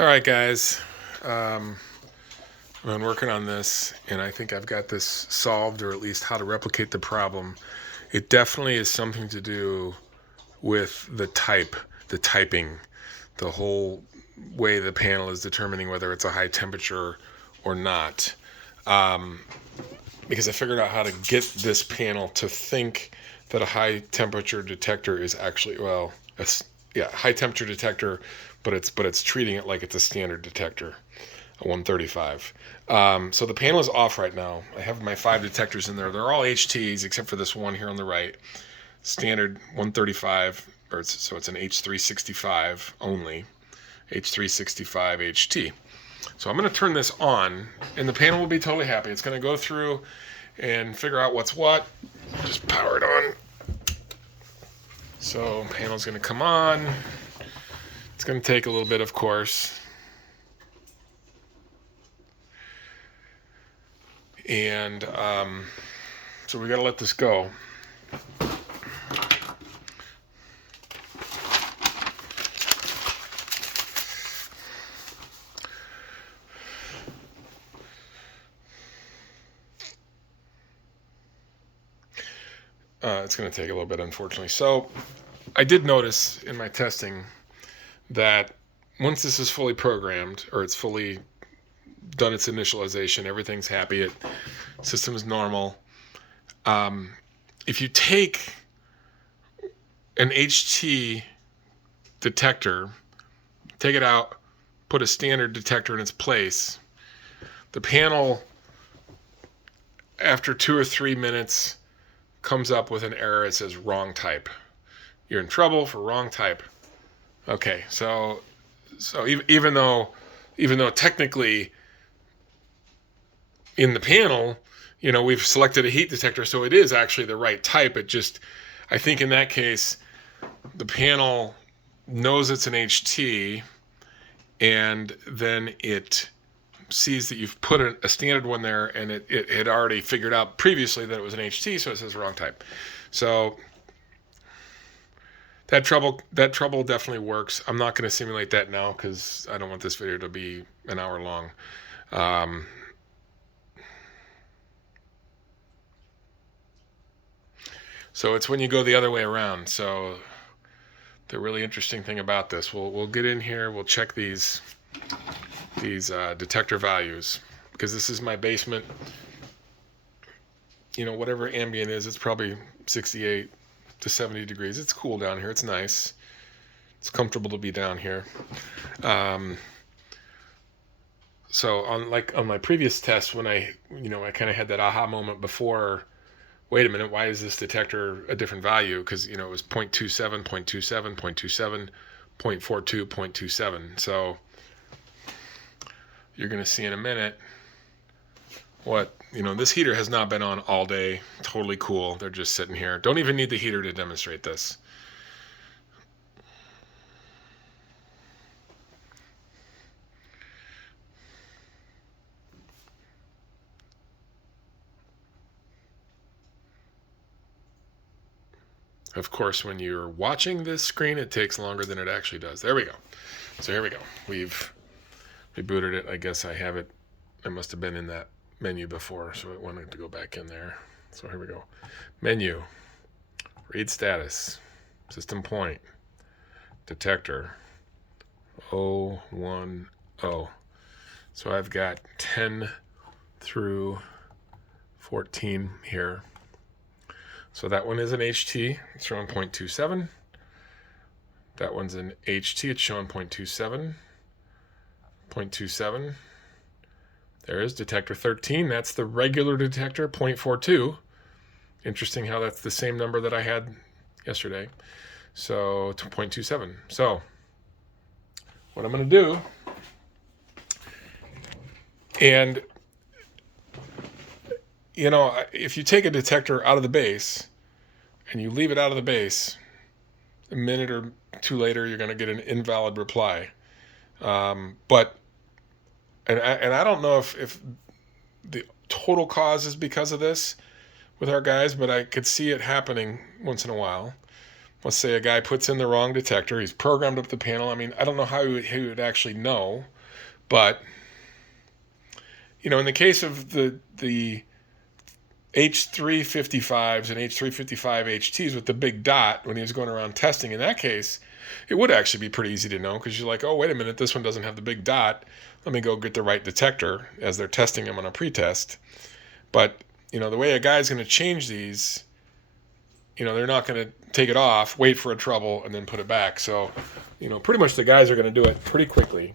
All right, guys. I've been working on this, and I think I've got this solved, or at least how to replicate the problem. It definitely is something to do with the typing, the whole way the panel is determining whether it's a high temperature or not. Because I figured out how to get this panel to think that a high temperature detector is actually, well, high temperature detector, but it's treating it like it's a standard detector, a 135. So the panel is off right now. I have my 5 detectors in there. They're all HTs except for this one here on the right, standard 135, so it's an H365 only, H365 HT. So I'm going to turn this on, and the panel will be totally happy. It's going to go through and figure out what's what. Just power it on. So panel's going to come on. It's going to take a little bit, of course. And so we got to let this go. It's going to take a little bit, unfortunately. So I did notice in my testing that once this is fully programmed, or it's fully done its initialization, everything's happy, system is normal. If you take an HT detector, take it out, put a standard detector in its place, the panel, after 2 or 3 minutes, comes up with an error. It says wrong type. You're in trouble for wrong type. Okay, so even though technically in the panel, we've selected a heat detector, so it is actually the right type. It just, I think in that case, the panel knows it's an HT, and then it sees that you've put a standard one there, and it had already figured out previously that it was an HT, so it says wrong type. So that trouble definitely works. I'm not going to simulate that now because I don't want this video to be an hour long. So it's when you go the other way around. So the really interesting thing about this, we'll get in here, we'll check these detector values, because this is my basement. Whatever ambient is, it's probably 68 to 70 degrees. It's cool down here. It's nice. It's comfortable to be down here. So on my previous test, when I kind of had that aha moment before, wait a minute, why is this detector a different value? Because it was 0.27, 0.27, 0.27, 0.42, 0.27. So you're going to see in a minute what, this heater has not been on all day. Totally cool. They're just sitting here. Don't even need the heater to demonstrate this. Of course, when you're watching this screen, it takes longer than it actually does. There we go. So here we go. We've rebooted it. I guess I have it. I must have been in that menu before, so it wanted to go back in there. So here we go. Menu, read status, system point, detector, 010. So I've got 10 through 14 here. So that one is an HT, it's showing 0.27. That one's an HT, it's showing 0.27. 0.27. There is detector 13. That's the regular detector, 0.42. Interesting how that's the same number that I had yesterday. So 0.27. So what I'm going to do, and if you take a detector out of the base and you leave it out of the base, a minute or two later, you're going to get an invalid reply. But I don't know if the total cause is because of this with our guys, but I could see it happening once in a while. let's say a guy puts in the wrong detector. He's programmed up the panel. I mean, I don't know how he would actually know, but in the case of the H355s and H355 HTs with the big dot, when he was going around testing, in that case, it would actually be pretty easy to know, because you're like, oh, wait a minute, this one doesn't have the big dot. Let me go get the right detector, as they're testing them on a pretest. But, the way a guy's going to change these, they're not going to take it off, wait for a trouble, and then put it back. So, pretty much the guys are going to do it pretty quickly.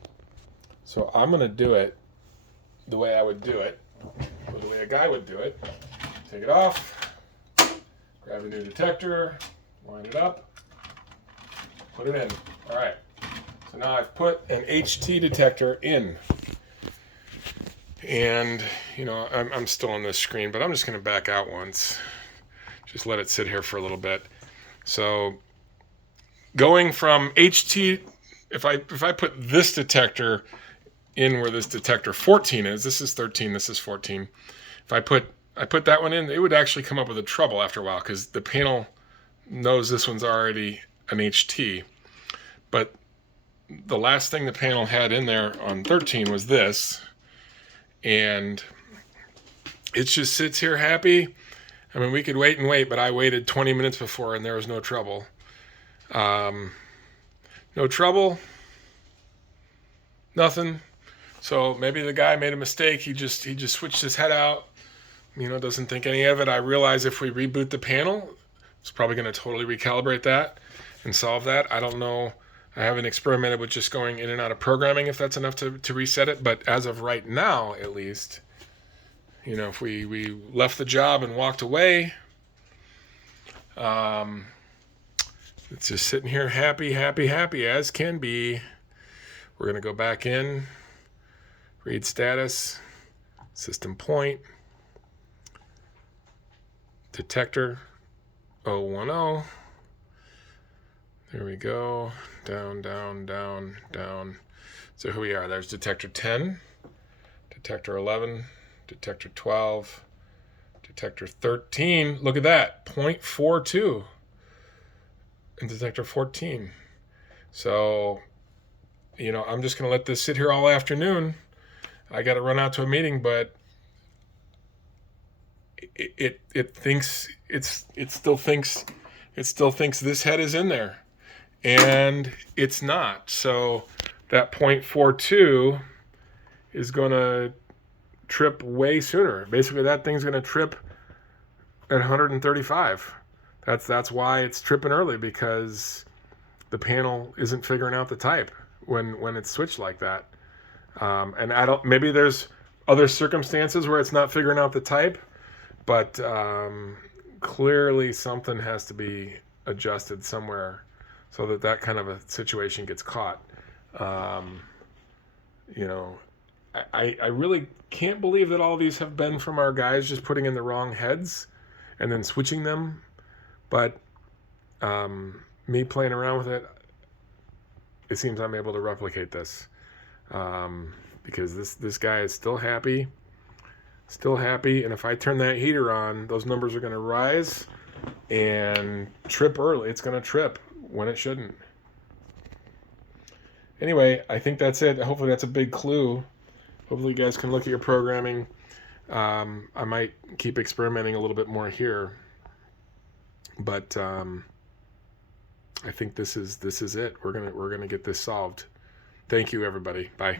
So I'm going to do it the way I would do it, or the way a guy would do it. Take it off, grab a new detector, line it up, put it in. All right. So now I've put an HT detector in. And, I'm still on this screen, but I'm just going to back out once. Just let it sit here for a little bit. So going from HT, if I put this detector in where this detector 14 is, this is 13, this is 14. If I put that one in, it would actually come up with a trouble after a while, because the panel knows this one's already an HT. But the last thing the panel had in there on 13 was this, and it just sits here happy. I mean, we could wait and wait, but I waited 20 minutes before, and there was no trouble. No trouble, nothing. So maybe the guy made a mistake. He just switched his head out. Doesn't think any of it. I realize if we reboot the panel, it's probably going to totally recalibrate that and solve that. I don't know. I haven't experimented with just going in and out of programming if that's enough to reset it. But as of right now, at least, if we left the job and walked away, it's just sitting here happy as can be. We're going to go back in, read status, system point, detector 010. There we go. Down, down, down, down. So here we are. There's detector 10, detector 11, detector 12, detector 13. Look at that, 0.42. And detector 14. So, I'm just going to let this sit here all afternoon. I got to run out to a meeting, but it still thinks this head is in there, and it's not. So that 0.42 is going to trip way sooner. Basically, that thing's going to trip at 135. That's why it's tripping early, because the panel isn't figuring out the type when it's switched like that. And maybe there's other circumstances where it's not figuring out the type, but clearly something has to be adjusted somewhere so that kind of a situation gets caught. I really can't believe that all of these have been from our guys just putting in the wrong heads and then switching them. But me playing around with it, it seems I'm able to replicate this, because this guy is still happy. And if I turn that heater on, those numbers are going to rise and trip early. It's going to trip when it shouldn't. Anyway, I think that's it. Hopefully that's a big clue. Hopefully you guys can look at your programming. I might keep experimenting a little bit more here, but I think this is it. We're gonna get this solved. Thank you, everybody. Bye.